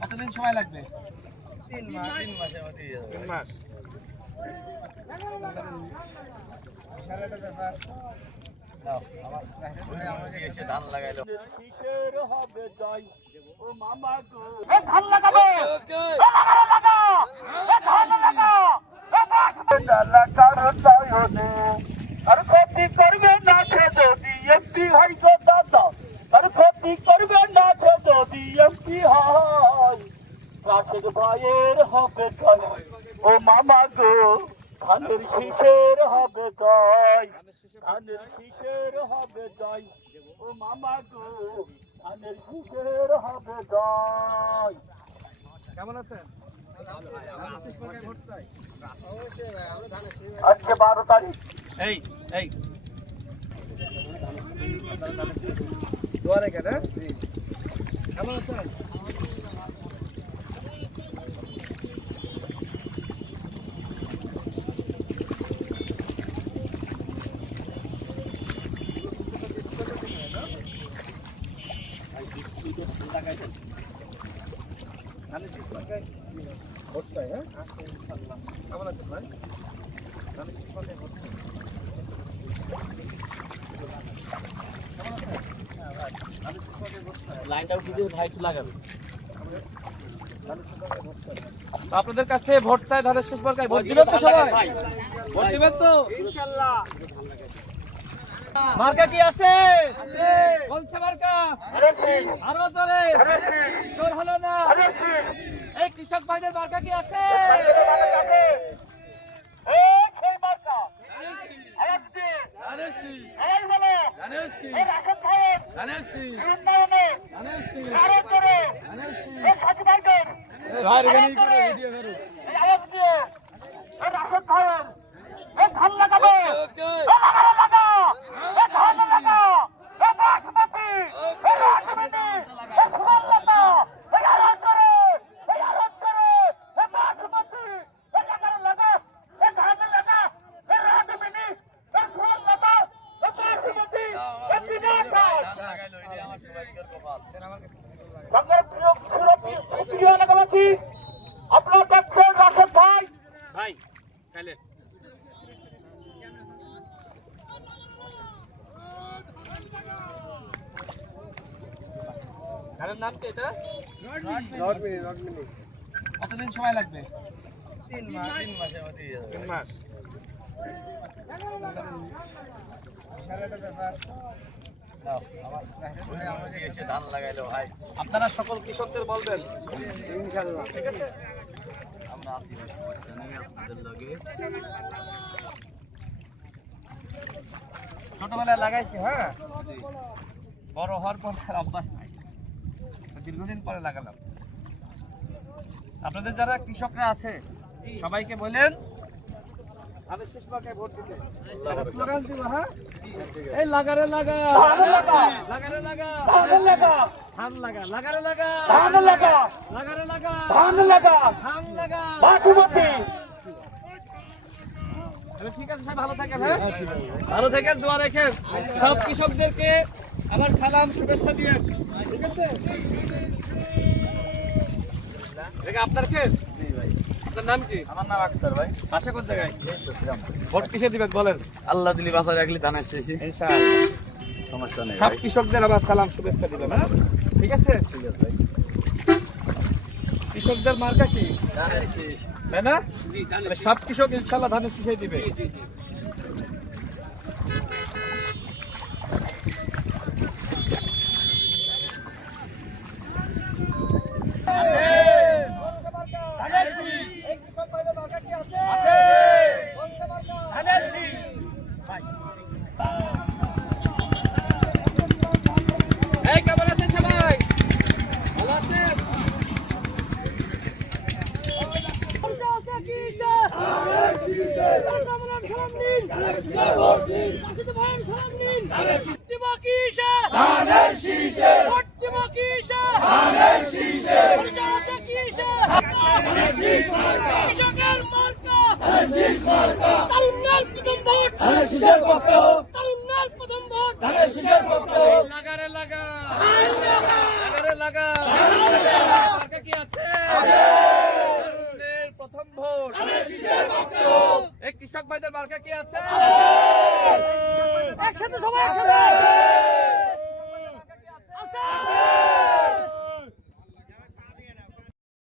কতদিন সময় লাগবে? 3 মাসের মধ্যে 3 মাস। আমাকে এসে ধান লাগাইলো। শীষের হবে জয় ও মামা গো। ধান লাগাবে আর ক্ষতি করবে না সে যদি এমপি হয় গো দাদা, আর ক্ষতি করবে না সে যদি এমপি হয়। রাশেদ ভাইয়ের হবে জয় ও মামা গো, ধানের শীষের হবে জয়, ধানের শীষের হবে জয় ও মামা গো, ধানের শীষের হবে জয়। কেমন আছেন? আজকে 12 তারিখ। এই এই দুয়ারে কেটে কেমন আছেন? লাইনটা উঠে ভাই একটু লাগাবে। আপনাদের কাছে ভোট চাই, ধানের শেষ মার্কায় ভোট দিবেন তো সবাই? ভোট দিবেন তো ইনশাআল্লাহ। মার্কা কি আছে? কোনছে মার্কা? আরো জোরে জোর হলো না। এই কৃষক ভাইদের মার্কা কি আছে? ধান লাগাবে আপনার দেখছেন রাশেদ ভাই। ভাই সাইলেন্ট। ধানের নাম কি এটা? কতদিন সময় লাগবে? 3 মাসের মধ্যে 3 মাস। আমাকে এসে ধান লাগাইলো ভাই। আপনারা সকল কৃষকদের বলবেন ইনশাআল্লাহ, ঠিক আছে? আমরা আছি আপনাদের লগে। ছোটবেলায় লাগাইছি, হ্যাঁ, বড় হওয়ার পর আর অভ্যাস নাই, দীর্ঘদিন পরে লাগালাম। আপনাদের যারা কৃষকরা আছে সবাইকে বলেন আমি শেষ মার্কায় ভোট দিতে। স্লোগান দিব, হ্যাঁ, এই লাগারে লাগা, লাগারে লাগা, ধান লাগা, লাগারে লাগা, লাগারে লাগা, ধান লাগা। ঠিক আছে, ভালো থাকেন, হ্যাঁ, ভালো থাকেন, দোয়া রেখেন। সব কৃষকদেরকে আমার সালাম শুভেচ্ছা দিবেন, ঠিক আছে? আপনার ক্ষেত? আপনার নাম কি? আমার নাম আক্তার ভাই। বাসা কোন জায়গায়? ভোট কিসে দিবেন বলেন? আল্লাহ দিলি বাসা রাখলি ধানের শেষে ইনশাআল্লাহ। সমস্যা নেই। সব কৃষকদের আমার সালাম শুভেচ্ছা দিবেন, হ্যাঁ, ঠিক আছে? কৃষকদের মার্কা কি? ধানের শেষ। তাই না? সব কৃষক ইনশাআল্লাহ ধানের শীষে দিবে। এই কেমন আছেন সবাই? ভালো আছেন? লাগারে লাগা, লাগারে লাগা। লাগা মার্কা কি আছে? তরুণদের প্রথম ভোট। এই কৃষক ভাইদের মার্কা কি আছে? একসাথে সবাই একসাথে